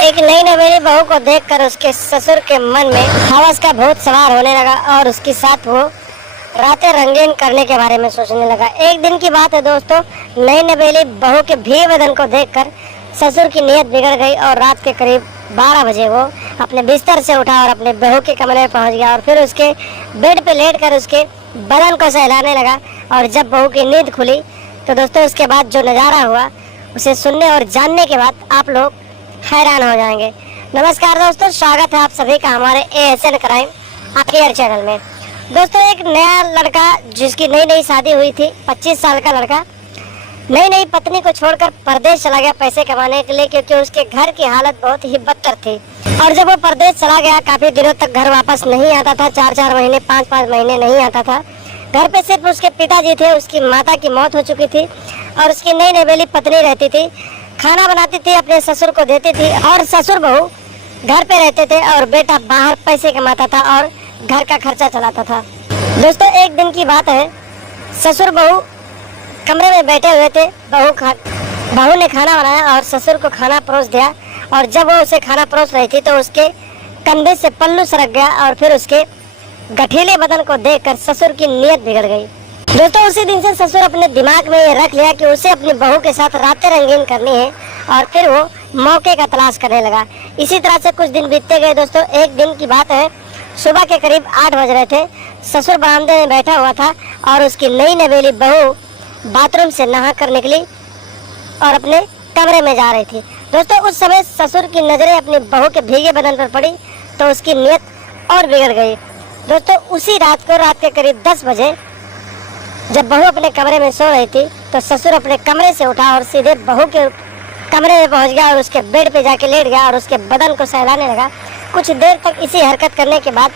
एक नई नवेली बहू को देखकर उसके ससुर के मन में हवस का भूत सवार होने लगा और उसके साथ वो रातें रंगीन करने के बारे में सोचने लगा। एक दिन की बात है दोस्तों, नई नवेली बहू के भीगे बदन को देखकर ससुर की नीयत बिगड़ गई और रात के करीब 12 बजे वो अपने बिस्तर से उठा और अपने बहू के कमरे में पहुंच गया और फिर उसके बेड पे लेटकर उसके बदन को सहलाने लगा। और जब बहू की नींद खुली तो दोस्तों उसके बाद जो नज़ारा हुआ उसे सुनने और जानने के बाद आप लोग हैरान हो जाएंगे। नमस्कार दोस्तों, स्वागत है आप सभी का हमारे ASN क्राइम अफेयर चैनल में। दोस्तों एक नया लड़का जिसकी नई नई शादी हुई थी, 25 साल का लड़का नई नई पत्नी को छोड़कर परदेश चला गया पैसे कमाने के लिए, क्योंकि उसके घर की हालत बहुत ही बदतर थी। और जब वो परदेश चला गया काफी दिनों तक घर वापस नहीं आता था, 4-4 महीने 5-5 महीने नहीं आता था। घर पे सिर्फ उसके पिताजी थे, उसकी माता की मौत हो चुकी थी और उसकी नई नवेली पत्नी रहती थी। खाना बनाती थी, अपने ससुर को देती थी और ससुर बहू घर पे रहते थे और बेटा बाहर पैसे कमाता था और घर का खर्चा चलाता था। दोस्तों एक दिन की बात है, ससुर बहू कमरे में बैठे हुए थे। बहू ने खाना बनाया और ससुर को खाना परोस दिया और जब वो उसे खाना परोस रही थी तो उसके कंधे से पल्लू सरक गया और फिर उसके गठीले बदन को देखकर ससुर की नीयत बिगड़ गई। दोस्तों उसी दिन से ससुर अपने दिमाग में ये रख लिया कि उसे अपनी बहू के साथ रातें रंगीन करनी है और फिर वो मौके का तलाश करने लगा। इसी तरह से कुछ दिन बीतते गए। दोस्तों एक दिन की बात है, सुबह के करीब 8 बज रहे थे। ससुर बरामदे में बैठा हुआ था और उसकी नई नवेली बहू बाथरूम से नहा कर निकली और अपने कमरे में जा रही थी। दोस्तों उस समय ससुर की नज़रें अपनी बहू के भीगे बदन पर पड़ी तो उसकी नीयत और बिगड़ गई। दोस्तों उसी रात को रात के करीब 10 बजे जब बहू अपने कमरे में सो रही थी तो ससुर अपने कमरे से उठा और सीधे बहू के कमरे में पहुंच गया और उसके बेड पे जाके लेट गया और उसके बदन को सहलाने लगा। कुछ देर तक इसी हरकत करने के बाद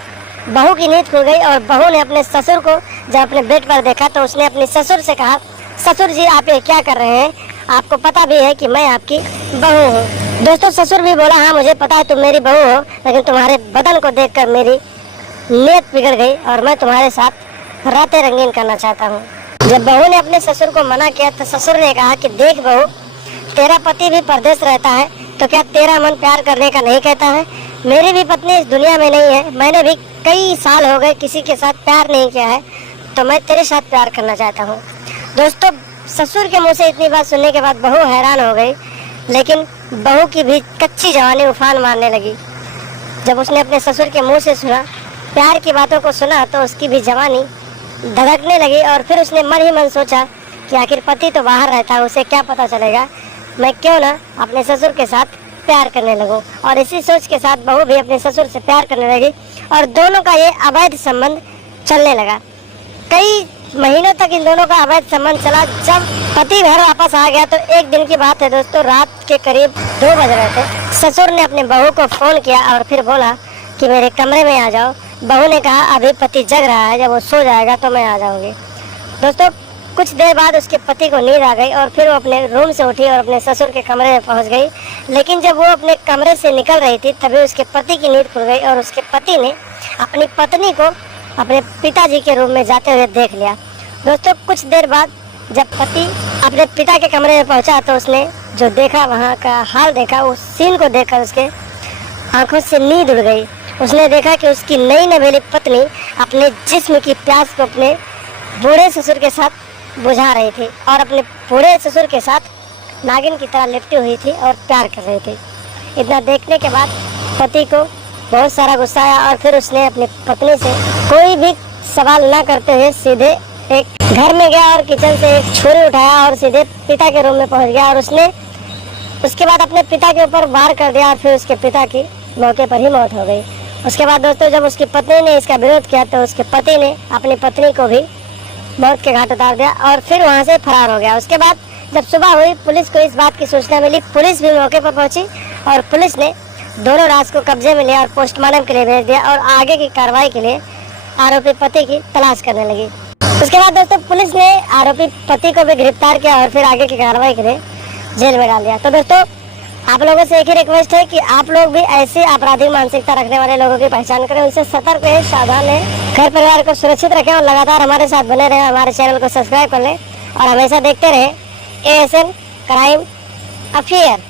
बहू की नींद खुल गई और बहू ने अपने ससुर को जब अपने बेड पर देखा तो उसने अपने ससुर से कहा, ससुर जी आप ये क्या कर रहे हैं, आपको पता भी है कि मैं आपकी बहू हूँ। दोस्तों ससुर भी बोला, हाँ मुझे पता है तुम मेरी बहू हो, लेकिन तुम्हारे बदन को देखकर मेरी नीयत बिगड़ गई और मैं तुम्हारे साथ रातें रंगीन करना चाहता हूँ। जब बहू ने अपने ससुर को मना किया तो ससुर ने कहा कि देख बहू, तेरा पति भी परदेश रहता है तो क्या तेरा मन प्यार करने का नहीं कहता है? मेरी भी पत्नी इस दुनिया में नहीं है, मैंने भी कई साल हो गए किसी के साथ प्यार नहीं किया है, तो मैं तेरे साथ प्यार करना चाहता हूँ। दोस्तों ससुर के मुँह से इतनी बात सुनने के बाद बहू हैरान हो गई, लेकिन बहू की भी कच्ची जवानी उफान मारने लगी। जब उसने अपने ससुर के मुँह से सुना, प्यार की बातों को सुना तो उसकी भी जवानी धड़कने लगी और फिर उसने मन ही मन सोचा कि आखिर पति तो बाहर रहता है, उसे क्या पता चलेगा, मैं क्यों ना अपने ससुर के साथ प्यार करने लगूं। और इसी सोच के साथ बहू भी अपने ससुर से प्यार करने लगी और दोनों का ये अवैध संबंध चलने लगा। कई महीनों तक इन दोनों का अवैध संबंध चला। जब पति घर वापस आ गया तो एक दिन की बात है दोस्तों, रात के करीब 2 बज रहे थे। ससुर ने अपने बहू को फ़ोन किया और फिर बोला कि मेरे कमरे में आ जाओ। बहू ने कहा अभी पति जग रहा है, जब वो सो जाएगा तो मैं आ जाऊंगी। दोस्तों कुछ देर बाद उसके पति को नींद आ गई और फिर वो अपने रूम से उठी और अपने ससुर के कमरे में पहुंच गई। लेकिन जब वो अपने कमरे से निकल रही थी तभी उसके पति की नींद खुल गई और उसके पति ने अपनी पत्नी को अपने पिताजी के रूम में जाते हुए देख लिया। दोस्तों कुछ देर बाद जब पति अपने पिता के कमरे में पहुँचा तो उसने जो देखा, वहाँ का हाल देखा, उस सीन को देखकर उसके आँखों से नींद उड़ गई। उसने देखा कि उसकी नई नवेली पत्नी अपने जिस्म की प्यास को अपने बूढ़े ससुर के साथ बुझा रही थी और अपने बूढ़े ससुर के साथ नागिन की तरह लिपटी हुई थी और प्यार कर रही थी। इतना देखने के बाद पति को बहुत सारा गुस्सा आया और फिर उसने अपनी पत्नी से कोई भी सवाल ना करते हुए सीधे एक घर में गया और किचन से एक छुरी उठाया और सीधे पिता के रूम में पहुंच गया और उसने उसके बाद अपने पिता के ऊपर वार कर दिया और फिर उसके पिता की मौके पर ही मौत हो गई। उसके बाद दोस्तों जब उसकी पत्नी ने इसका विरोध किया तो उसके पति ने अपनी पत्नी को भी मौत के घाट उतार दिया और फिर वहां से फरार हो गया। उसके बाद जब सुबह हुई, पुलिस को इस बात की सूचना मिली। पुलिस भी मौके पर पहुंची और पुलिस ने दोनों लाश को कब्जे में लिया और पोस्टमार्टम के लिए भेज दिया और आगे की कार्रवाई के लिए आरोपी पति की तलाश करने लगी। उसके बाद दोस्तों पुलिस ने आरोपी पति को भी गिरफ्तार किया और फिर आगे की कार्रवाई के लिए जेल में डाल दिया। तो दोस्तों आप लोगों से एक ही रिक्वेस्ट है कि आप लोग भी ऐसे आपराधिक मानसिकता रखने वाले लोगों की पहचान करें, उनसे सतर्क रहें, सावधान रहें, घर परिवार को सुरक्षित रखें और लगातार हमारे साथ बने रहें। हमारे चैनल को सब्सक्राइब कर लें और हमेशा देखते रहें ASN क्राइम अफेयर।